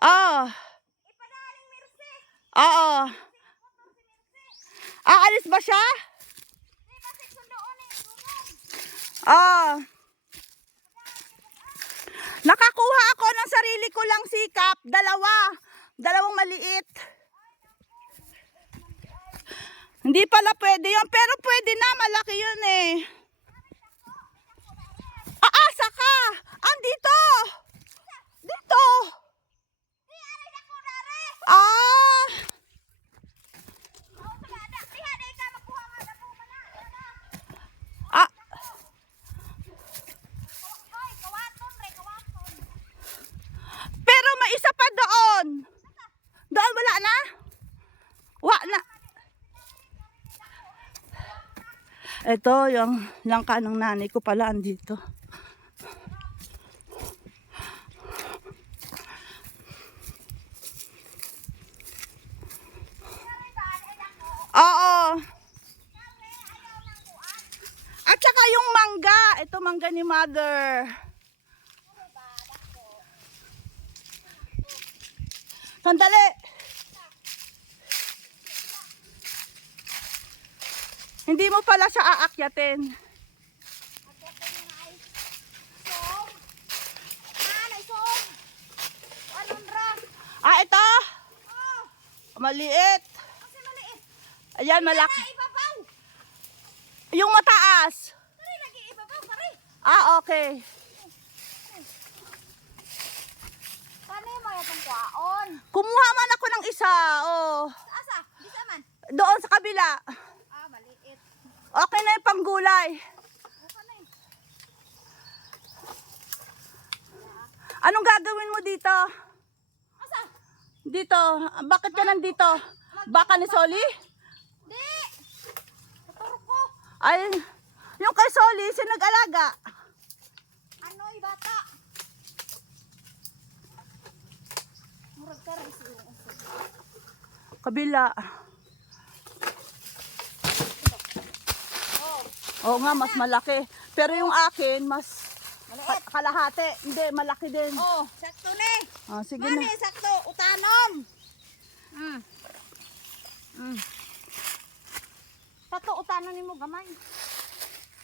Oh. Ipadaling Mirce. Oo. Aalis ba siya? Di ba section doon eh. Oh. Nakakuha ako ng sarili ko lang sikap. Dalawang maliit. Hindi pala pwede yun. Pero pwede na. Malaki yun eh. Aasa ka. Andito. Dito. Ah. Ah. Pero may isa pa doon. Doon wala na? Wala na. Ito yung langka ng nanay ko pala andito. Oo. At saka yung mangga. Ito mangga ni mother. Sandali. Hindi mo pala siya aakyatin. Ah, ito? Maliit. Ayan, malaki. Yung mataas. Ah, okay. Kumuha man ako ng isa. Oh. Doon sa kabila. Okay na yung panggulay. Anong gagawin mo dito? Dito. Bakit ka nandito? Baka ni Soli? Ay, yung kay Soli, sino nag-alaga? Bata. Kabila. Oo nga, mas malaki. Pero yung akin, mas kalahati. Hindi, malaki din. Oh, sakto ni. Ah, sige Mani, na. sakto. Utanom. Tato, utanon ni mo gamay.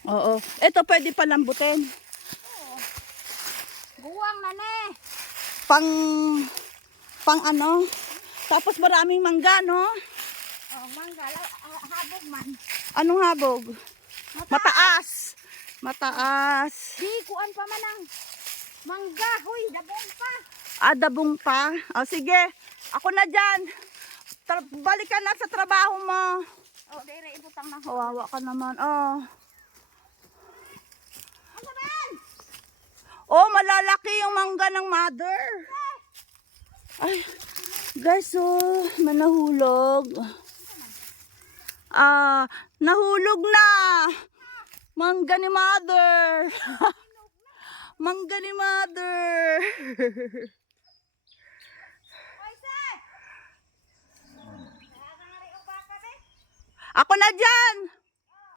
Oo. Ito pwede palambutin. Guwang na ne. Pang ano. Tapos maraming mangga, no? Oh, mangga. Habog man. Anong habog? Mataas. Mataas. Di, kuan pa man ang mangga. Huy, dabong pa. Ah, dabong pa. O, sige. Ako na dyan. Balik ka na sa trabaho mo. Oh, dire, ibutang na. Kawawa ka naman. Oh. Ano man? Oh, malalaki yung mangga ng mother. Ay, guys, oh, manahulog. Ah, nahulog na. Mangga ni mother. Mangga ni mother. Ako na dyan.